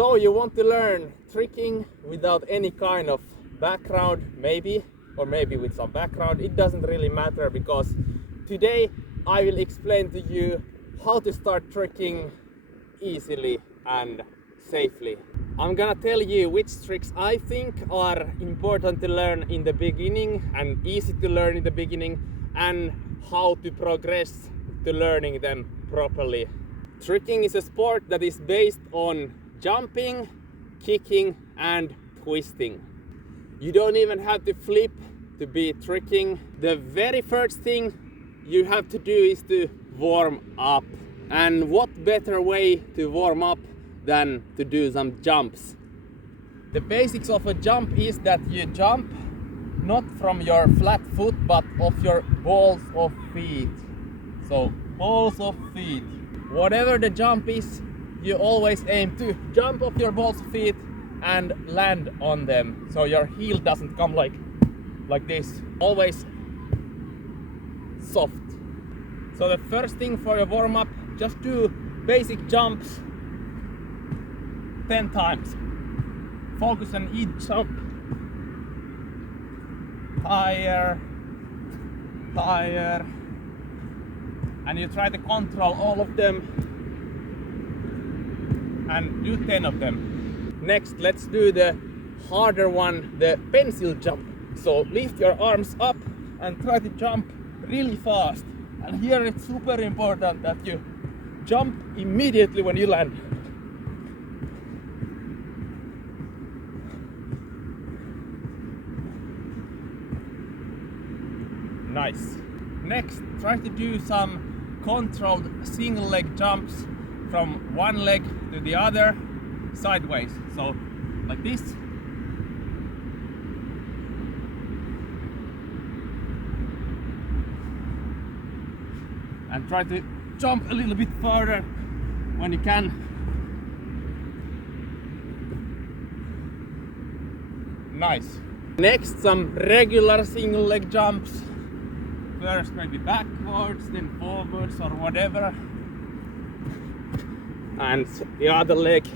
So you want to learn tricking without any kind of background, maybe, or maybe with some background. It doesn't really matter, because today I will explain to you how to start tricking easily and safely. I'm gonna tell you which tricks I think are important to learn in the beginning and easy to learn in the beginning, and how to progress to learning them properly. Tricking is a sport that is based on jumping, kicking and twisting. You don't even have to flip to be tricking. The very first thing you have to do is to warm up. And what better way to warm up than to do some jumps? The basics of a jump is that you jump not from your flat foot but off your balls of feet. So balls of feet. Whatever the jump is, you always aim to jump off your balls of feet and land on them. So your heel doesn't come like this. Always soft. So the first thing for your warm up, just do basic jumps 10 times. Focus on each jump. Higher, higher. And you try to control all of them and do 10 of them. Next, let's do the harder one, the pencil jump. So lift your arms up and try to jump really fast. And here it's super important that you jump immediately when you land. Nice. Next, try to do some controlled single leg jumps from one leg to the other sideways. So like this. And try to jump a little bit further when you can. Nice. Next, some regular single leg jumps. First maybe backwards, then forwards or whatever. And the other leg.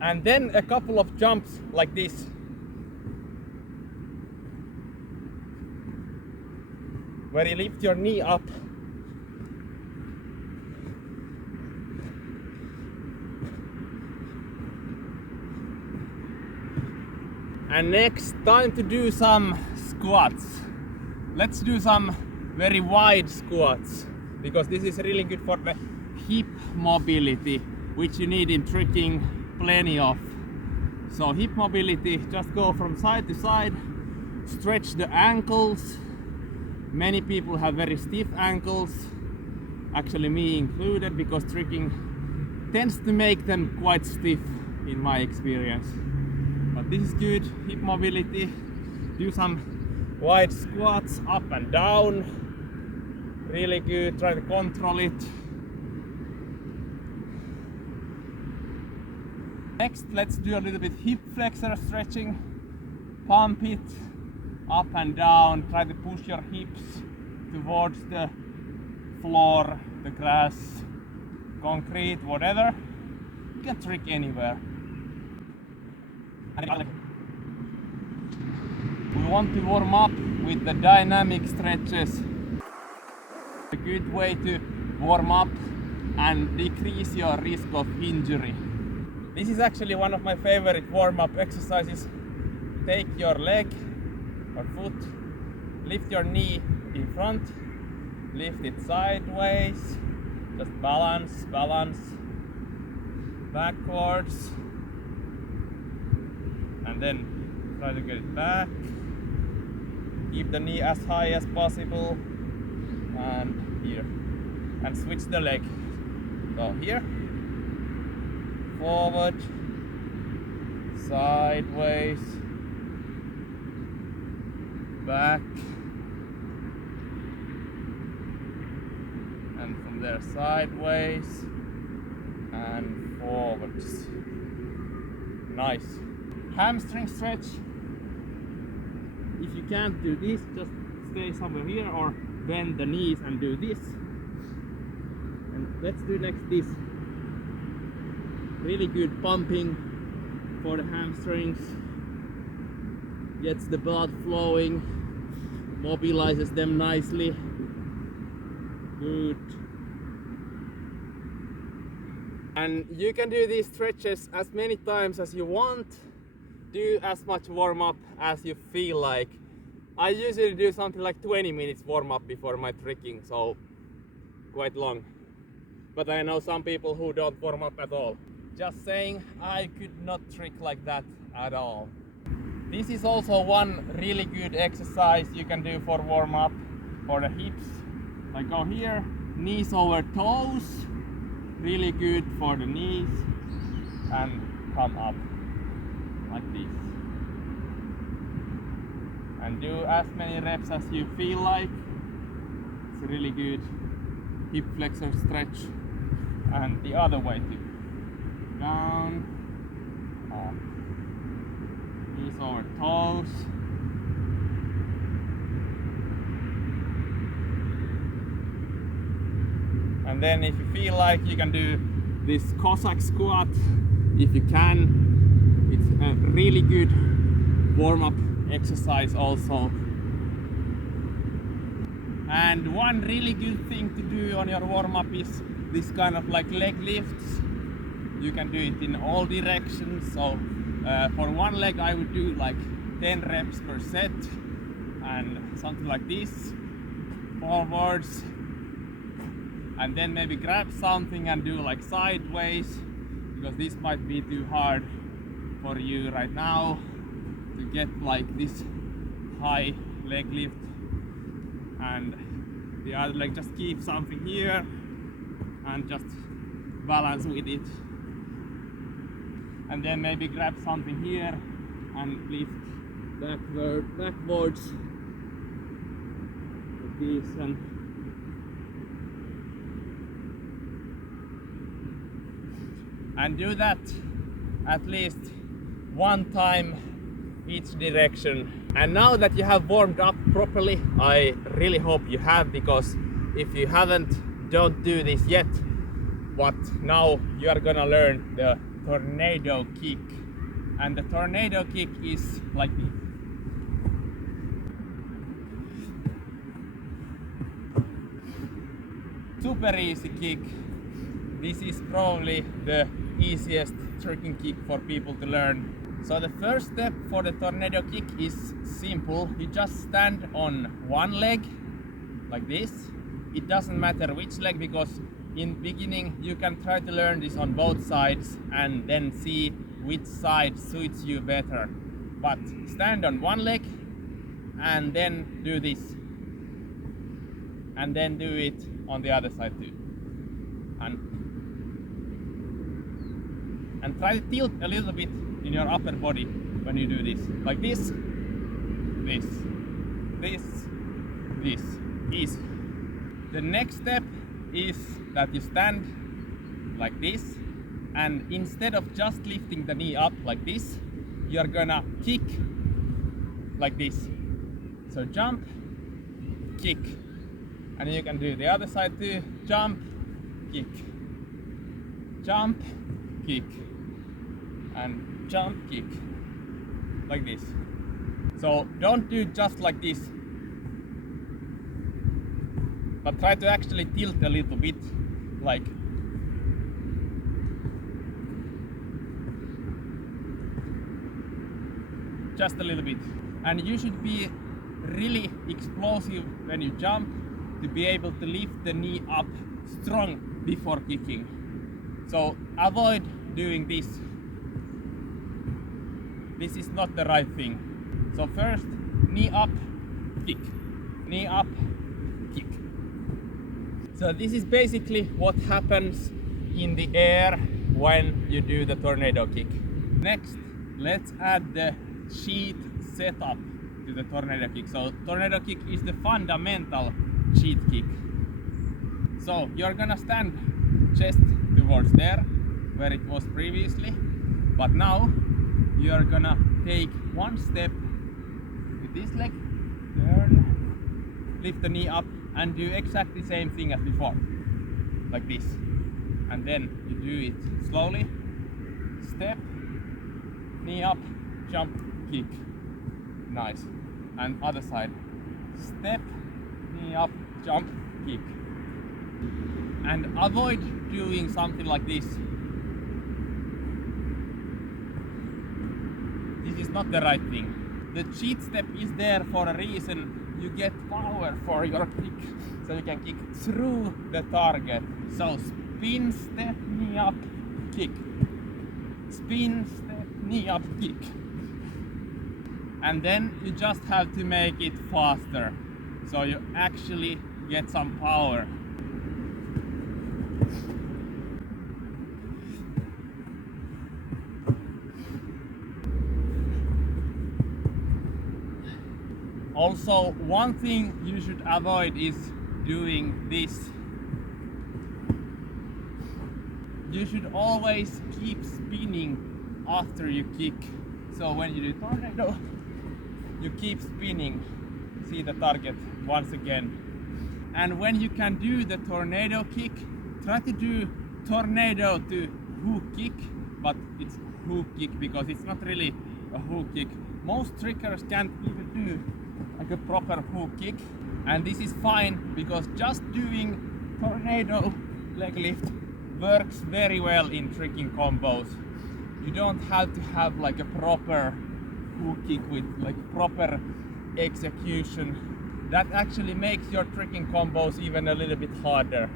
And then a couple of jumps like this. Where you lift your knee up. And next, time to do some squats. Let's do some very wide squats, because this is really good for the hip mobility, which you need in tricking plenty of. So hip mobility, just go from side to side, stretch the ankles. Many people have very stiff ankles, actually me included, because tricking tends to make them quite stiff in my experience. But this is good, hip mobility. Do some wide squats up and down. Really good, try to control it. Next, let's do a little bit hip flexor stretching. Pump it up and down. Try to push your hips towards the floor, the grass, concrete, whatever. You can trick anywhere. We want to warm up with the dynamic stretches. A good way to warm up and decrease your risk of injury. This is actually one of my favorite warm-up exercises. Take your leg or foot, lift your knee in front, lift it sideways, just balance, balance, backwards, and then try to get it back. Keep the knee as high as possible, and here, and switch the leg. So here, forward, sideways, back, and from there sideways and forwards. Nice. Hamstring stretch. If you can't do this, just stay somewhere here or bend the knees and do this. And let's do next this. Really good pumping for the hamstrings. Gets the blood flowing, mobilizes them nicely. Good. And you can do these stretches as many times as you want. Do as much warm up as you feel like. I usually do something like 20 minutes warm up before my tricking, so quite long. But I know some people who don't warm up at all. Just saying, I could not trick like that at all. This is also one really good exercise you can do for warm up for the hips. Like go here, knees over toes. Really good for the knees. And come up like this. And do as many reps as you feel like. It's really good hip flexor stretch. And the other way too. Down, up, knees over toes. And then if you feel like, you can do this Cossack squat if you can. It's a really good warm-up exercise also. And one really good thing to do on your warm-up is this kind of like leg lifts. You can do it in all directions. So for one leg I would do like 10 reps per set and something like this, forwards, and then maybe grab something and do like sideways, because this might be too hard for you right now to get like this high leg lift. And the other leg, just keep something here and just balance with it. And then maybe grab something here and lift backwards like this, and do that at least one time each direction. And now that you have warmed up properly, I really hope you have, because if you haven't, don't do this yet. But now you are gonna learn the tornado kick. And the tornado kick is like this. Super easy kick. This is probably the easiest tricking kick for people to learn. So the first step for the tornado kick is simple. You just stand on one leg like this. It doesn't matter which leg, because in beginning you can try to learn this on both sides and then see which side suits you better. But stand on one leg and then do this, and then do it on the other side too. And try to tilt a little bit in your upper body when you do this. Like this, this, this, this. Easy. The next step is that you stand like this, and instead of just lifting the knee up like this, you're gonna kick like this. So jump, kick, and you can do the other side too. Jump, kick, jump, kick, and jump, kick, like this. So don't do just like this, but try to actually tilt a little bit, like just a little bit. And you should be really explosive when you jump to be able to lift the knee up strong before kicking. So avoid doing this. This is not the right thing. So first, knee up, kick, knee up, kick. So this is basically what happens in the air when you do the tornado kick. Next, let's add the sheet setup to the tornado kick. So tornado kick is the fundamental sheet kick. So you're gonna stand chest towards there where it was previously, but now you're gonna take one step with this leg, turn, lift the knee up, and do exactly the same thing as before. like this, and then you do it slowly. Step, knee up, jump, kick. Nice. And other side. Step, knee up, jump, kick. And avoid doing something like this. This is not the right thing. The cheat step is there for a reason. You get power for your kick, so you can kick through the target. So spin, step, knee up, kick. Spin, step, knee up, kick. And then you just have to make it faster, so you actually get some power. Also, one thing you should avoid is doing this. You should always keep spinning after you kick. So when you do tornado, you keep spinning. See the target once again. And when you can do the tornado kick, try to do tornado to hook kick, but it's hook kick because it's not really a hook kick. Most trickers can't even do like a proper hook kick, and this is fine because just doing tornado leg lift works very well in tricking combos. You don't have to have like a proper hook kick with like proper execution. That actually makes your tricking combos even a little bit harder.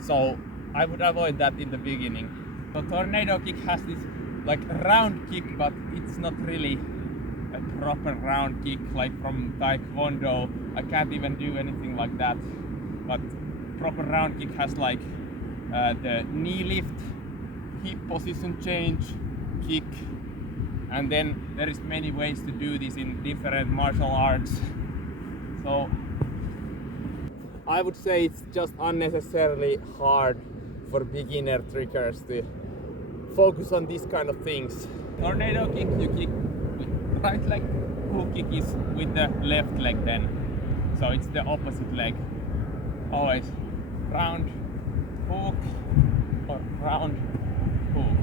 So I would avoid that in the beginning. The tornado kick has this like round kick, but it's not really a proper round kick like from Taekwondo. I can't even do anything like that. But proper round kick has like the knee lift, hip position change, kick, and then there is many ways to do this in different martial arts. So I would say it's just unnecessarily hard for beginner trickers to focus on these kind of things. Tornado kick, you kick with right leg, hook kick is with the left leg then. So it's the opposite leg. Always round, hook, or round, hook.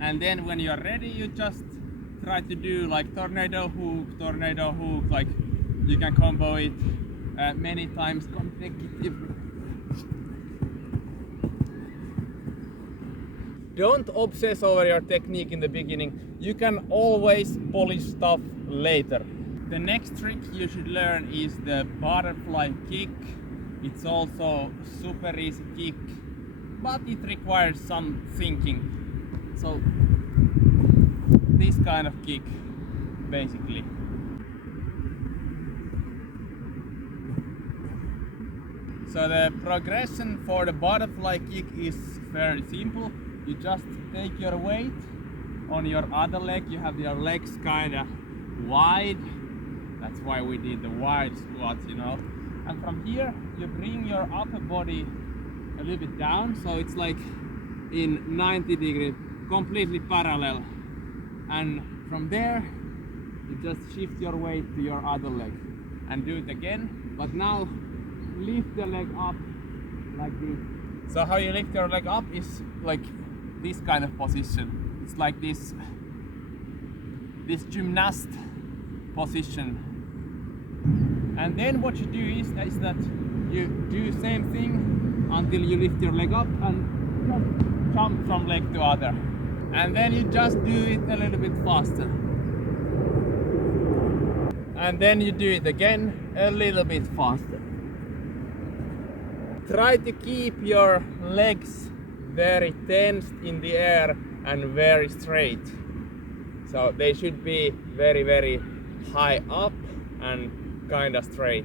And then when you're ready, you just try to do like tornado hook, like you can combo it many times consecutively. Don't obsess over your technique in the beginning. You can always polish stuff later. The next trick you should learn is the butterfly kick. It's also super easy kick, but it requires some thinking. So this kind of kick, basically. So the progression for the butterfly kick is very simple. You just take your weight on your other leg. You have your legs kind of wide. That's why we did the wide squats, you know. And from here, you bring your upper body a little bit down, so it's like in 90 degrees, completely parallel. And from there, you just shift your weight to your other leg and do it again. But now, lift the leg up like this. So how you lift your leg up is like this kind of position. It's like this gymnast position. And then what you do is that you do same thing until you lift your leg up and just jump from leg to other. And then you just do it a little bit faster. And then you do it again a little bit faster. Try to keep your legs very tensed in the air and very straight. So they should be very, very high up and kind of straight.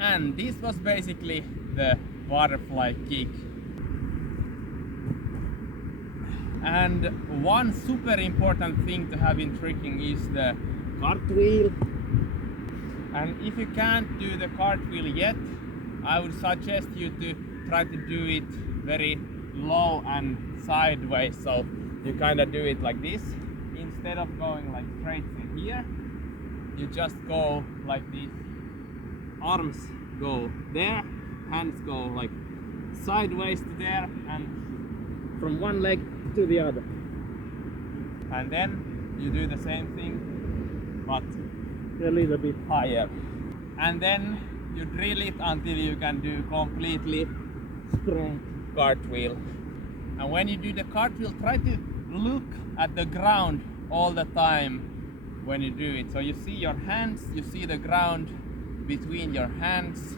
And this was basically the butterfly kick. And one super important thing to have in tricking is the cartwheel. And if you can't do the cartwheel yet, I would suggest you to try to do it very low and sideways. So you kind of do it like this, instead of going like straight to here, you just go like this. Arms go there, hands go like sideways to there, and from one leg to the other. And then you do the same thing, but a little bit higher. And then you drill it until you can do completely straight cartwheel. And when you do the cartwheel, try to look at the ground all the time when you do it. So you see your hands, you see the ground between your hands.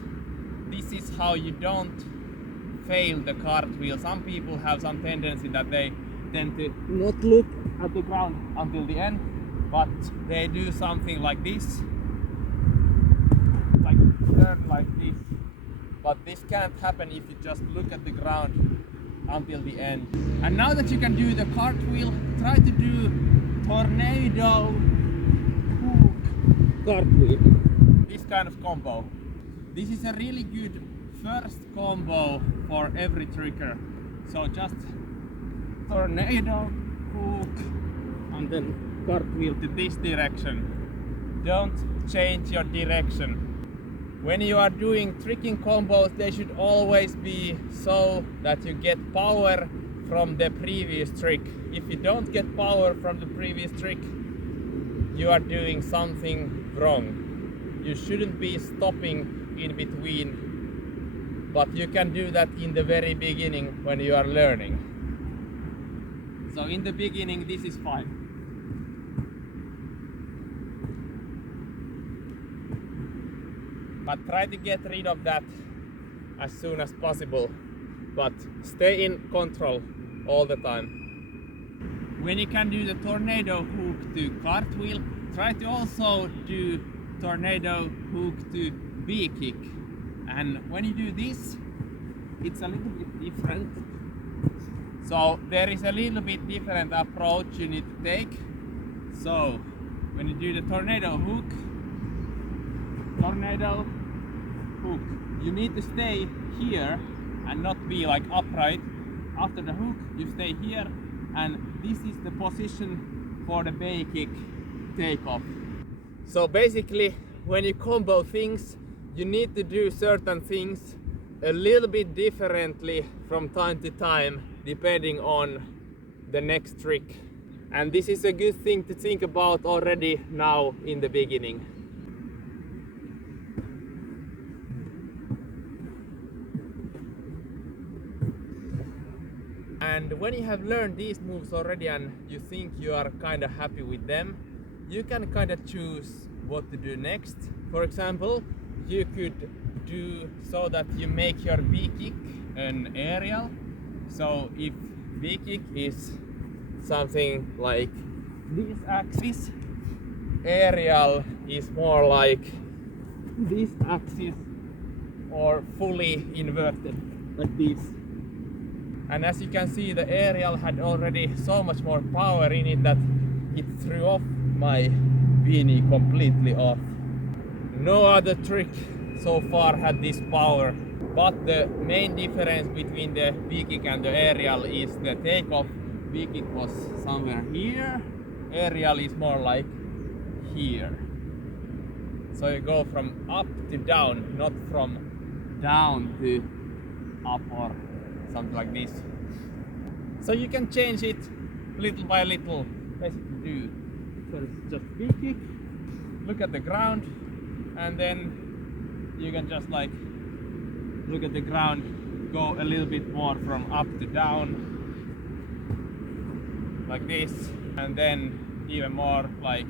This is how you don't fail the cartwheel. Some people have some tendency that they tend to not look at the ground until the end, but they do something like this, like turn like this. But this can't happen if you just look at the ground until the end. And now that you can do the cartwheel, try to do tornado hook cartwheel. This kind of combo. This is a really good first combo for every tricker. So just tornado hook and then cartwheel to this direction. Don't change your direction. When you are doing tricking combos, they should always be so that you get power from the previous trick. If you don't get power from the previous trick, you are doing something wrong. You shouldn't be stopping in between, but you can do that in the very beginning when you are learning. So in the beginning, this is fine. But try to get rid of that as soon as possible, but stay in control all the time. When you can do the tornado hook to cartwheel, try to also do tornado hook to V-kick. And when you do this, it's a little bit different. So there is a little bit different approach you need to take. So when you do the tornado hook, tornado hook, you need to stay here and not be like upright. After the hook, you stay here, and this is the position for the bay kick takeoff. So basically, when you combo things, you need to do certain things a little bit differently from time to time, depending on the next trick. And this is a good thing to think about already now in the beginning. And when you have learned these moves already and you think you are kind of happy with them, you can kind of choose what to do next. For example, you could do so that you make your V-kick an aerial. So if V-kick is something like this axis, aerial is more like this axis or fully inverted like this. And as you can see, the aerial had already so much more power in it that it threw off my beanie completely off. No other trick so far had this power, but the main difference between the V-kick and the aerial is the takeoff. V-kick was somewhere here, aerial is more like here. So you go from up to down, not from down to up or something like this. So you can change it little by little. Basically do first just V-kick, look at the ground, and then you can just like look at the ground, go a little bit more from up to down like this, and then even more like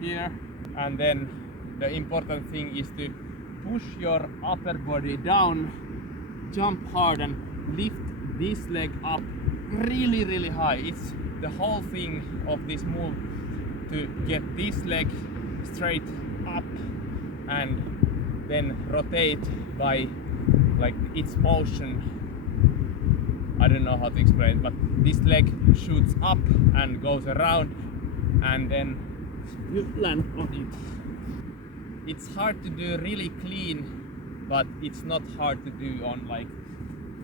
here. And then the important thing is to push your upper body down, jump hard and lift this leg up really high. It's the whole thing of this move to get this leg straight up and then rotate by like its motion. I don't know how to explain, but this leg shoots up and goes around and then you land on it. It's hard to do really clean, but it's not hard to do on like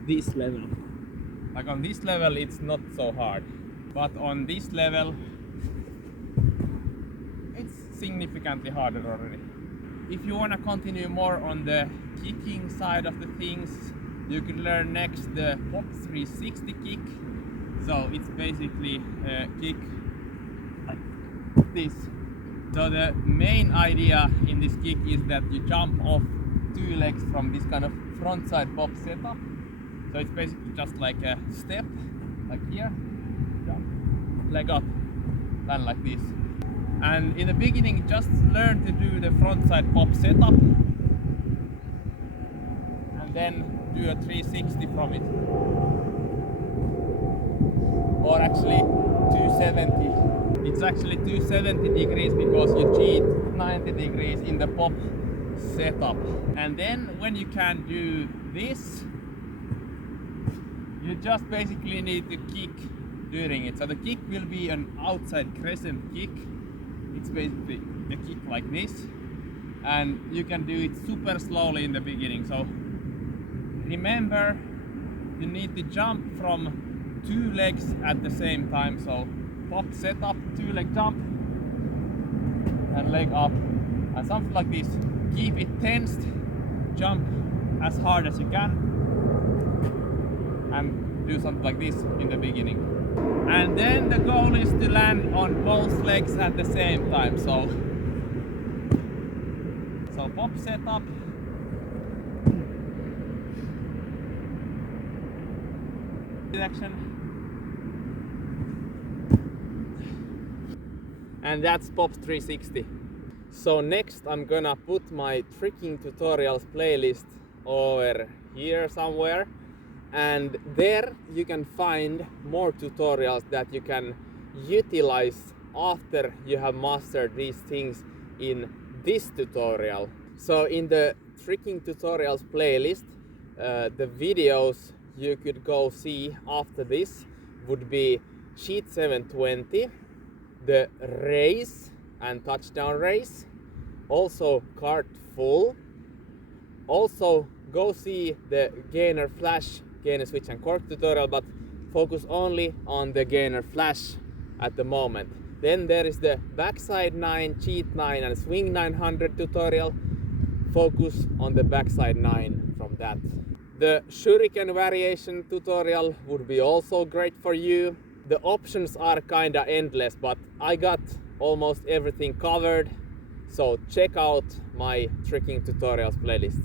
this level. Like on this level it's not so hard. but on this level it's significantly harder already. If you want to continue more on the kicking side of the things, you could learn next the Pop 360 kick. So it's basically a kick like this. So the main idea in this kick is that you jump off two legs from this kind of front side pop setup. So it's basically just like a step, like here, jump, leg up, and like this. And in the beginning, just learn to do the front side pop setup and then do a 360 from it. Or actually 270. It's actually 270 degrees because you cheat 90 degrees in the pop setup. And then when you can do this, you just basically need to kick during it. So the kick will be an outside crescent kick. It's basically a kick like this, and you can do it super slowly in the beginning. So remember, you need to jump from two legs at the same time. So pop setup, two leg jump, and leg up, and something like this. Keep it tensed, jump as hard as you can, and do something like this in the beginning. And then the goal is to land on both legs at the same time. So pop setup, action, and that's Pop 360. So next I'm gonna put my tricking tutorials playlist over here somewhere, and there you can find more tutorials that you can utilize after you have mastered these things in this tutorial. So in the tricking tutorials playlist, the videos you could go see after this would be Cheat 720, the race and touchdown race, also Cartwheel. Also go see the gainer flash, gainer switch and cork tutorial, but focus only on the gainer flash at the moment. Then there is the backside 9, cheat 9 and swing 900 tutorial. Focus on the backside 9 from that. The shuriken variation tutorial would be also great for you. The options are kinda endless, but I got almost everything covered. So check out my tricking tutorials playlist.